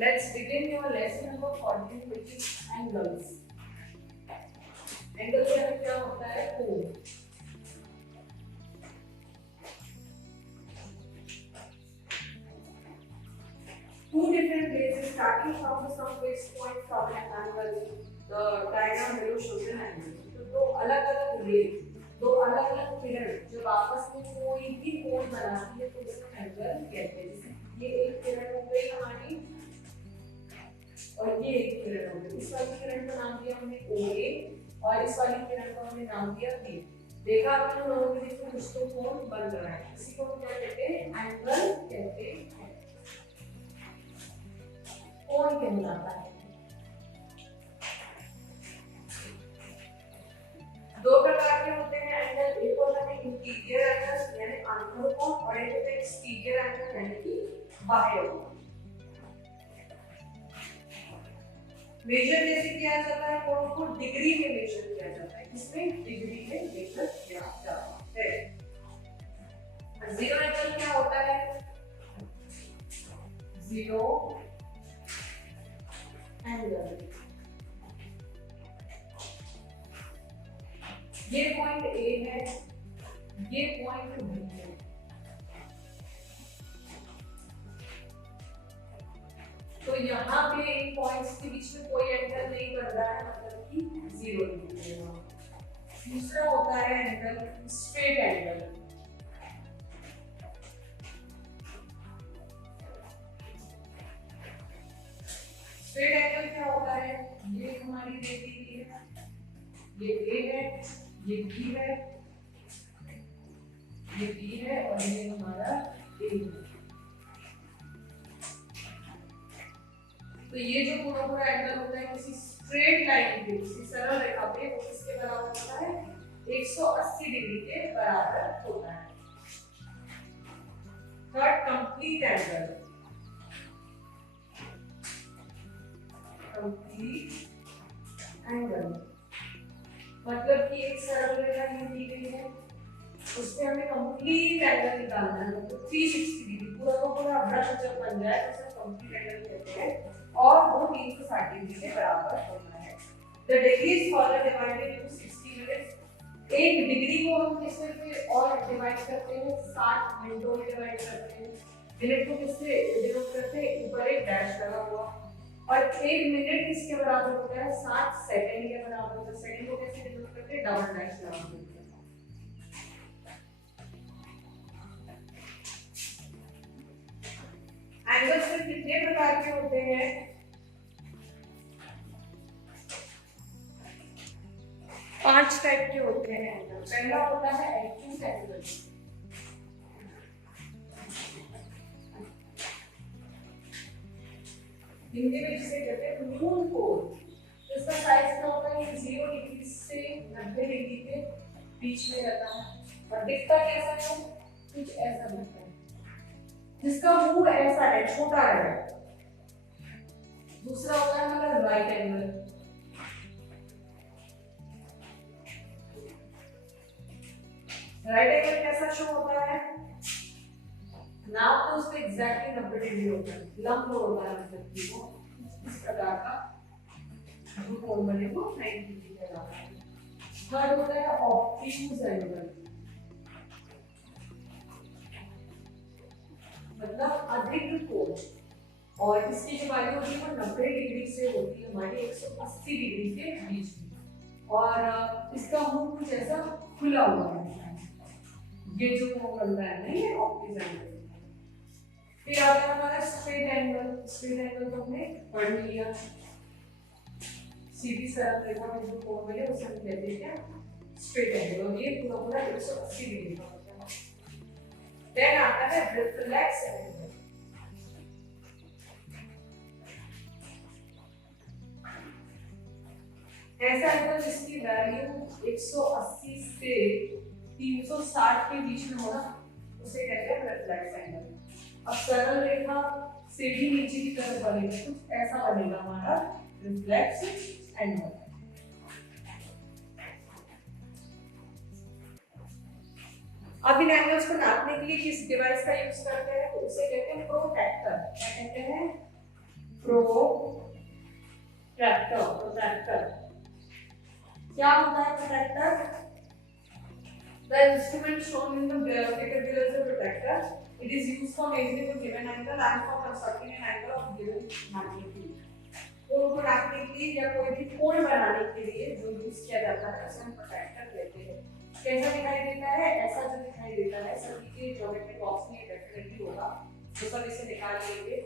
Let's begin your lesson number 14, which is angles. Angle से हमें क्या होता है? कोण. Two different places starting from the some fixed point from an angle. The diagram below shows an angle. तो दो अलग-अलग रे, दो अलग-अलग किरण जब आपस में कोई भी कोण बनाती है तो उसे एंगल कहते हैं. ये एक किरण हो गई हमारी और ये एक किरण हो गई. इस वाली किरण का नाम दिया हमने OA और इस वाली किरण को हमने नाम दिया B. देखा आपने दोनों के बीच में कुछ तो कोण बन रहा है. इसी को हम क्या कहते हैं? एंगल कहते हैं. कोण कहलाता है. दो प्रकार के होते हैं एंगल. एक होता है इंटीरियर एंगल यानी आंतरिक कोण और एक होता है एक्सटीरियर एंगल यानी कि बाह्य कोण. मेजर कैसे किया जाता है? कोण को डिग्री में मेजर किया जाता है. इसमें डिग्री में मेजर किया जाता है. जीरो एंगल क्या होता है? जीरो एंगल ये पॉइंट A है, ये पॉइंट B है. तो यहाँ पे इन पॉइंट्स के बीच में कोई एंगल नहीं बन रहा है, मतलब कि जीरो डिग्री है. दूसरा होता है angle straight angle. Straight angle क्या होता है? ये हमारी रेखी है, ये A है, ये B है, ये B है और ये हमारा A है. तो ये जो पूरा एंगल होता है किसी स्ट्रेट लाइन पे, किसी सरल रेखा पे, वो किसके बराबर होता है? 180 डिग्री के बराबर होता है. Third complete angle. Complete angle मतलब कि एक सरल रेखा ये दी गई है, उसपे हमें कंप्लीट एंगल निकालना है. मतलब 360 डिग्री पूरा वृत्त जब बन जाए तो उसे कंप्लीट एंगल कहते हैं और वो 360 डिग्री के बराबर होना है. The degrees further divided into 60 minutes. एक डिग्री को हम किससे फिर और डिवाइड करते हैं? 60 मिनटों में डिवाइड करते हैं. मिनट को किससे डिनोट करते हैं? ऊपर एक डैश लगा हुआ. और एक मिनट किसके बराबर होता है? 60 सेकंड के बराबर होता है. सेकंड को कैसे डिनोट करते हैं? डबल डैश लगा देते हैं. एंगल्स में कितने प्रकार के होते हैं? 5 टाइप के होते हैं एंगल. पहला होता है एक्यूट एंगल. हिंदी में जिसे कहते हैं मूल कोण. इसका साइज क्या होता है? 0 डिग्री से 90 डिग्री के बीच में रहता है और दिखता कैसा है? कुछ ऐसा दिखता है, जिसका मुंह ऐसा है, छोटा है. दूसरा होता है हमारा राइट एंगल. राइट एंगल कैसा शो होता है? नाम तो उसमें एग्जैक्टली 90 डिग्री होता है, लंब होता है, मतलब कि वो इस प्रकार का जो कोण बने वो 90 डिग्री कहलाता है. थर्ड होता है ऑब्ट्यूज एंगल. मतलब अधिक कोण और इसकी जो वैल्यू होती है वो 90 डिग्री से होती है हमारी 180 डिग्री के बीच में. और इसका मुंह कुछ ऐसा खुला हुआ है. ये जो कोण बनता है ना, ये ऑब्ट्यूज एंगल. फिर आता है हमारा स्ट्रेट एंगल. स्ट्रेट एंगल तो हमने पढ़ लिया. सीधी सरल रेखा में जो कोण बने उसे हम कहते हैं क्या? Straight angle. और ये पूरा 180 डिग्री का होता है. देन आता है रिफ्लेक्स एंगल. ऐसा एंगल जिसकी वैल्यू 180 से 360 के बीच में होना उसे कहते हैं रिफ्लेक्स एंगल. अब सरल रेखा से भी नीचे की तरफ बनेगा, कुछ ऐसा बनेगा हमारा रिफ्लेक्स एंगल. अब इन एंगल्स को नापने के लिए किस डिवाइस का यूज करते हैं? तो उसे कहते हैं प्रोट्रैक्टर. क्या कहते हैं? प्रोट्रैक्टर। प्रोट्रैक्टर क्या होता है? Protractor the instrument shown in the figure below is a protractor. It is used for measuring a given angle and for constructing an angle of given magnitude. कोण को नापने के लिए या कोई भी कोण बनाने के लिए जो यूज किया जाता है उसे हम प्रोट्रैक्टर कहते हैं। कैसा दिखाई देता है? ऐसा जो दिखाई देता है, सभी के ज्योमेट्री बॉक्स में डेफिनेटली होगा, तो सब इसे निकाल लेंगे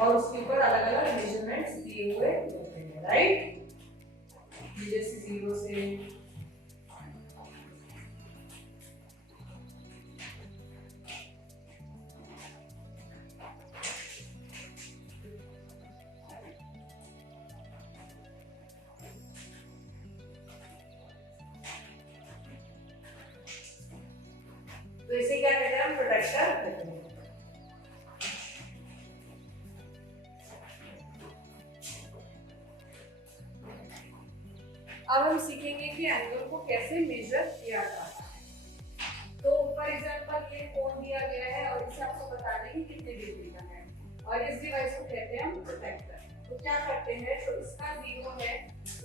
और उसके ऊपर अलग अलग मेजरमेंट्स दिए हुए होते हैं, राइट? जैसे 0 से तो इसे क्या कहते हैं? हम प्रोट्रैक्टर कहते हैं। अब हम सीखेंगे कि एंगल को कैसे मेजर किया जाता है। तो फॉर एग्जांपल ये कोण दिया गया है और इसे आपको बताना है कि कितने डिग्री का है और इस डिवाइस को कहते हैं हम प्रोट्रैक्टर। तो क्या करते हैं, जो इसका 0 है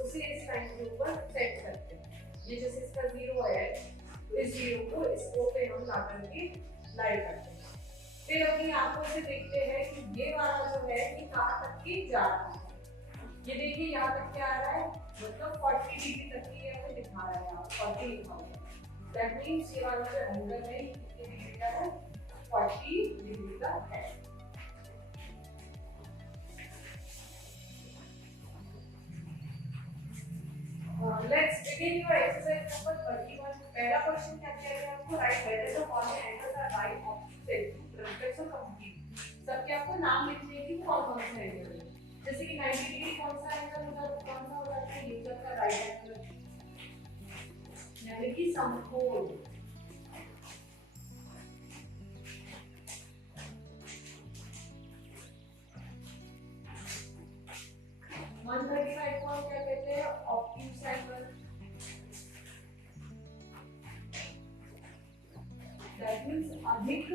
उसे इस लाइन के ऊपर सेट करते हैं। ये जैसे इसका 0 है तो इस 0 को इस O पे हम ला करके लाइट करते हैं। फिर अपनी आंखों से देखते हैं कि ये वाला जो है ये कहां तक की जा रहा है। ये देखिए यहाँ तक क्या आ रहा है, मतलब 40 डिग्री तक की ये हमें दिखा रहा है, यहाँ 40 लिखा हुआ है। दैट मींस ये वाला जो एंगल है ये कितने डिग्री का है? 40 डिग्री का है। Let's begin your exercise number 31। पहला क्वेश्चन क्या किया गया आपको? Write whether the following angles are right opposite to transverse और कंप्लीट। सबके आपको नाम लिखने हैं कि कौन कौन से एंगल है। जैसे कि 90 डिग्री कौन सा एंगल होता है? कौन सा होता है? ये सबका राइट एंगल, यानी कि समकोण। 135 को हम क्या कहते हैं? Obtuse angle. दैट मींस अधिक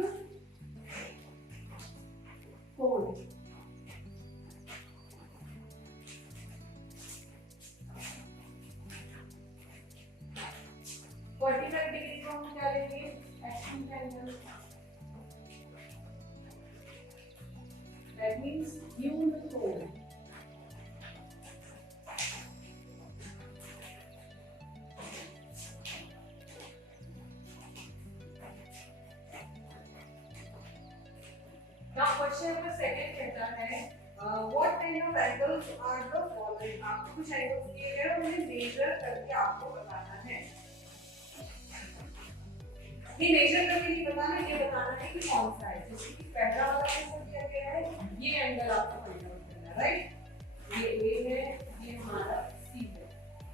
कोण। 45 डिग्री को हम क्या लेंगे? Acute angle. दैट मींस न्यून कोण। Now question number 2 कहता है what kind of angles are the following। आपको कुछ एंगल्स दिए गए हैं, उन्हें मेजर करके आपको बताना है। ये मेजर करके नहीं बताना, ये बताना है कि कौन सा है। जैसे कि पहला वाला एंगल क्या गया है, ये एंगल आपको फाइंड आउट करना है, राइट? ये A है, ये हमारा C है।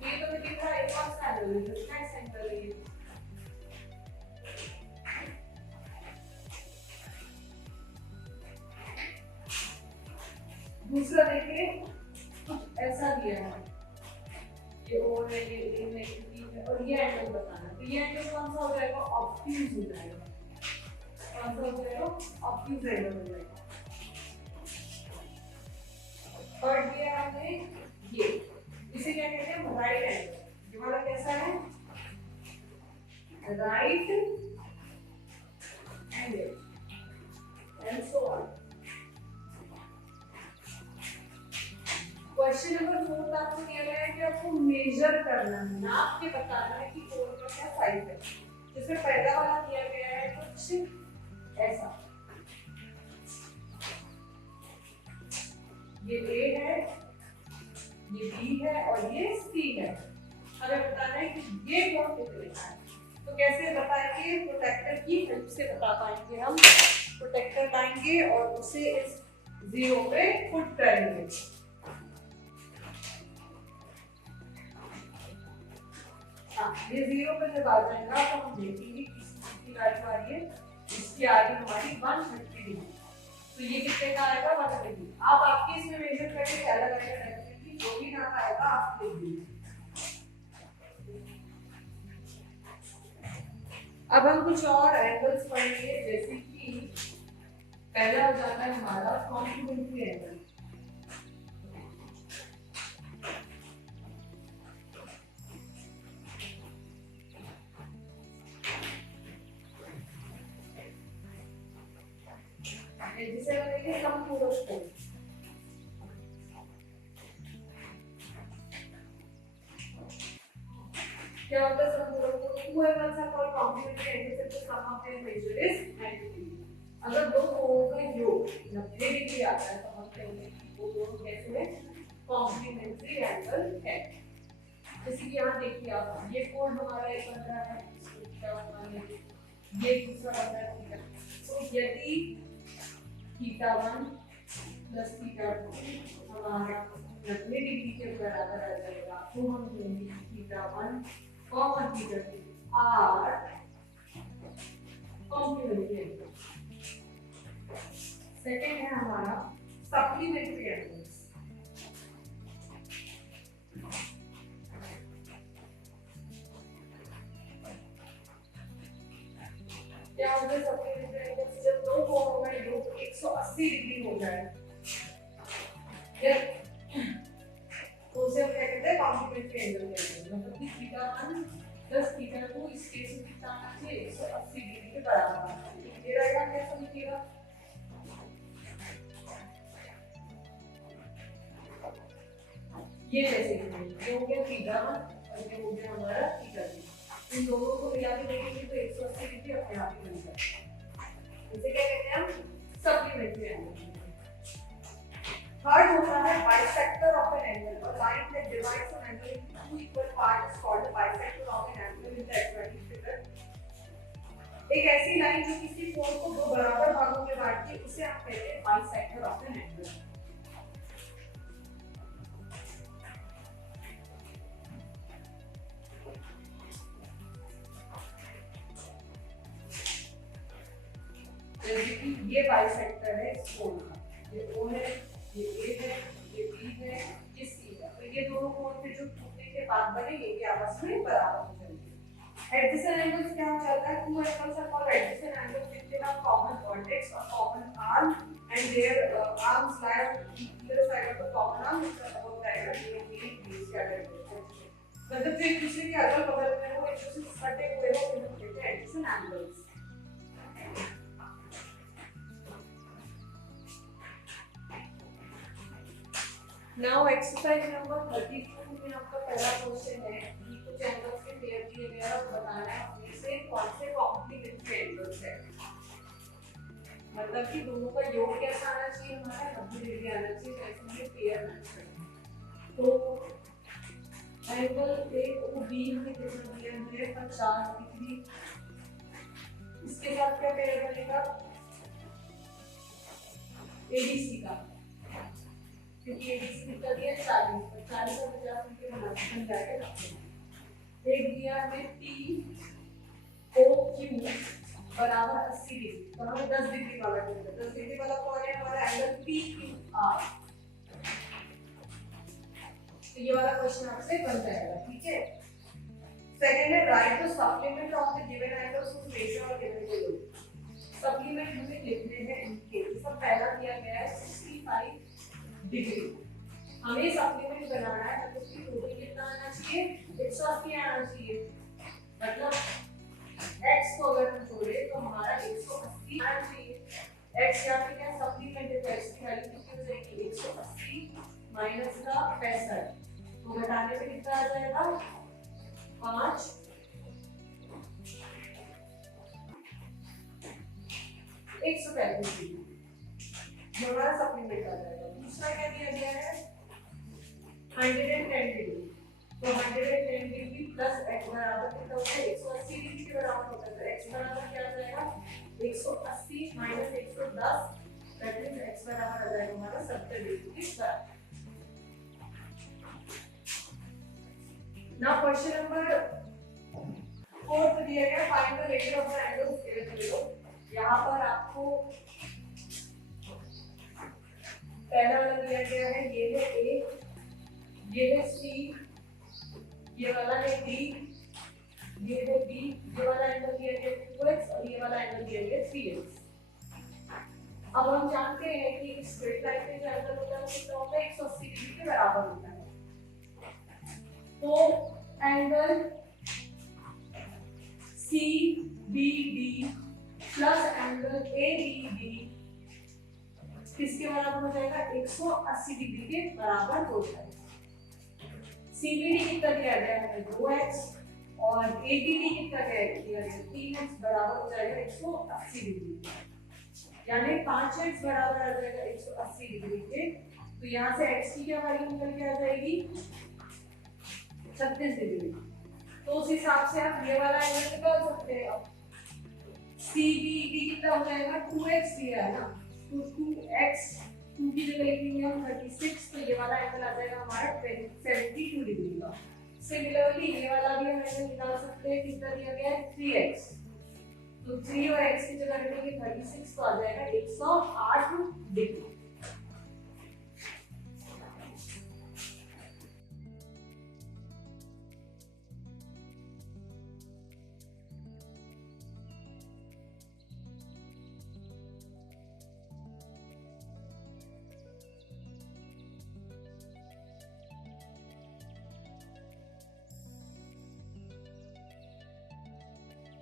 ये तो दिख रहा है कौन सा एंगल है? जो नेक्स्ट एंगल है ये। दूसरा देखिए कुछ ऐसा दिया है, ये O है, ये A है, ये B है और ये एंगल बताना है। तो ये एंगल कौन सा हो जाएगा? ऑब्ट्यूज हो जाएगा। कौन सा हो जाएगा? ऑब्ट्यूज एंगल हो जाएगा। और ये हमने ये इसे क्या कहते हैं? Right angle. ये वाला कैसा है? Right angle and so on. Question number 4 आपको दिया गया है कि आपको मेजर करना है, नाप के बताना है कि कोण का क्या साइज है। जिसमें पहला वाला दिया गया है कुछ ऐसा, ये A है, ये B है और ये C है। हमें बताना है कि ये कोण कितने का है। तो कैसे बताएंगे? प्रोटेक्टर की हेल्प से बता पाएंगे हम। प्रोटेक्टर लाएंगे और उसे इस 0 पे पुट करेंगे। ये 0 पे जब आ जाएगा तो हम देखेंगे किसकी वैल्यू आ रही है। इसकी आ रही है हमारी 150 डिग्री। तो ये कितने का आएगा? 150 डिग्री। आप आपके इसमें मेजर करके क्या लगाएगा? डेफिनेटली जो भी नाम आएगा आप लिख दीजिए। अब हम कुछ और एंगल्स पढ़ेंगे, जैसे कि पहला हो जाता है हमारा कॉम्प्लीमेंट्री एंगल। जिसे बोलेंगे समपूरक कोण। क्या होता है समपूरक कोण? Two angles are called complementary angles if the sum of their measure is 90 degree। अगर दो कोणों का योग 90 डिग्री आता है तो हम कहेंगे कि वो दोनों कैसे हैं? कॉम्प्लीमेंट्री एंगल है। जैसे कि यहाँ देखिए आप, ये कोण हमारा एक बन रहा है, ये दूसरा बन रहा है। तो यदि θ1 प्लस θ2 हमारा 90 डिग्री के बराबर आ जाएगा तो हम कहेंगे θ1 और θ2 आर कॉम्प्लीमेंट्री एंगल। सेकंड है हमारा सप्लीमेंट्री एंगल्स। क्या होता है सप्लीमेंट्री एंगल्स? जब दो कोणों का योग 180 डिग्री हो जाए तो उसे हम क्या कहते हैं? कॉम्प्लीमेंट्री एंगल कहते हैं। मतलब कि θ1 प्लस θ2 इस केस में कितना आना चाहिए? 180 डिग्री के बराबर आना चाहिए। ये रहेगा, कैसा लिखिएगा? ये जैसे ये हो गया θ1 और ये हो गया हमारा θ2। इन दोनों को मिला के देखेंगे तो 180 डिग्री अपने आप ही बन जाएगा। इसे क्या कहते हैं हम? Supplementary angle. थर्ड होता है bisector of an angle. A line that divides an angle into two equal parts is called a bisector of an angle in the adjoining figure। एक ऐसी लाइन जो किसी कोण को दो बराबर भागों में बांटती है उसे हम कहते हैं बाइसेक्टर ऑफ एन एंगल। जैसे कि ये बाइसेक्टर है इस कोण का, ये O है, ये A है, ये B है, ये C है। तो ये दोनों कोण के जो टूटने के बाद बनेंगे ये आपस में बराबर हो जाएंगे। एडजेसेंट एंगल्स क्या चलता है? Two angles are called adjacent angles which they have common vertex और common arm and their arms lie on either side of the common arm which are above the angle between these directions। मतलब जो एक दूसरे के अगल बगल में हो, एक दूसरे से सटे हुए हो, इनको कहते हैं adjacent angles. Now exercise number 32 में आपका पहला क्वेश्चन है कि कुछ एंगल्स के पेयर दिए गए हैं और बताना है उनमें से कौन से कॉम्प्लीमेंट्री एंगल्स हैं। मतलब कि दोनों का योग कैसा आना चाहिए? हमारा 90 डिग्री आना चाहिए, जैसे ये पेयर मैच करें। तो एंगल AOB हमें कितना दिया है? 50 डिग्री। इसके साथ क्या पेयर बनेगा? ABC का, क्योंकि ABC कितना दिया? 40 और 40 और 50 के बन जाएगा। एक दिया है TOQ बराबर 80 डिग्री, तो हमें 10 डिग्री वाला चाहिए। 10 डिग्री वाला कौन है? हमारा एंगल PQR। तो ये वाला क्वेश्चन आपसे बन जाएगा, ठीक है। सेकंड है write the supplement of the given angles to measure और गिवन वैल्यू। सप्लीमेंट हमें लिखने हैं इनके। इसका पहला दिया गया है 65 डिग्री। हमें सप्लीमेंट बनाना है, मतलब कि टोटल कितना आना चाहिए? 180 आना चाहिए। मतलब x को अगर हम जोड़े तो हमारा 180 आना चाहिए। x यहाँ पे क्या सप्लीमेंट है, x की वैल्यू कितनी हो जाएगी? 180 माइनस का 65, तो घटाने पे कितना आ जाएगा? 5 135 डिग्री हमारा सप्लीमेंट आ जाएगा। दूसरा क्या दिया गया है? 110 डिग्री। तो 110 डिग्री प्लस x बराबर कितना होता है? 180 डिग्री के बराबर होता है। तो x बराबर क्या आ जाएगा? 180 माइनस 110, दैट मींस x बराबर आ जाएगा हमारा 70 डिग्री के बराबर। नाउ क्वेश्चन नंबर 4 दिया गया find the radius of the angles given below. यहाँ पर आपको पहला वाला दिया गया है, ये है A, ये है C, ये वाला है D, ये है B, ये वाला एंगल दिया गया है 2x और ये वाला एंगल दिया गया है 3x। अब हम जानते हैं कि इस स्ट्रेट लाइन पे जो एंगल होता है वो कितना होता है, 180 डिग्री के बराबर होता है। तो angle CBD plus angle ABD किसके बराबर हो जाएगा, 180 डिग्री के बराबर हो जाएगा। CBD कितना दिया गया है, 2x, और ABD कितना दिया गया, 3x, बराबर हो जाएगा 180 डिग्री, यानी 5x बराबर आ जाएगा 180 डिग्री के। तो यहाँ से x की क्या वैल्यू निकल के आ जाएगी, 36 डिग्री। तो उस हिसाब से आप ये वाला एंगल निकाल सकते हैं। अब CBD कितना हो जाएगा, 2x दिया है ना, तो 2x, 2 की जगह लिखेंगे हम 36, तो ये वाला एंगल आ जाएगा हमारा 72 डिग्री का। सिमिलरली ये वाला भी हम एंगल निकाल सकते हैं, कितना दिया गया है, 3x, तो 3 और x की जगह रखेंगे 36, तो आ जाएगा 108 डिग्री।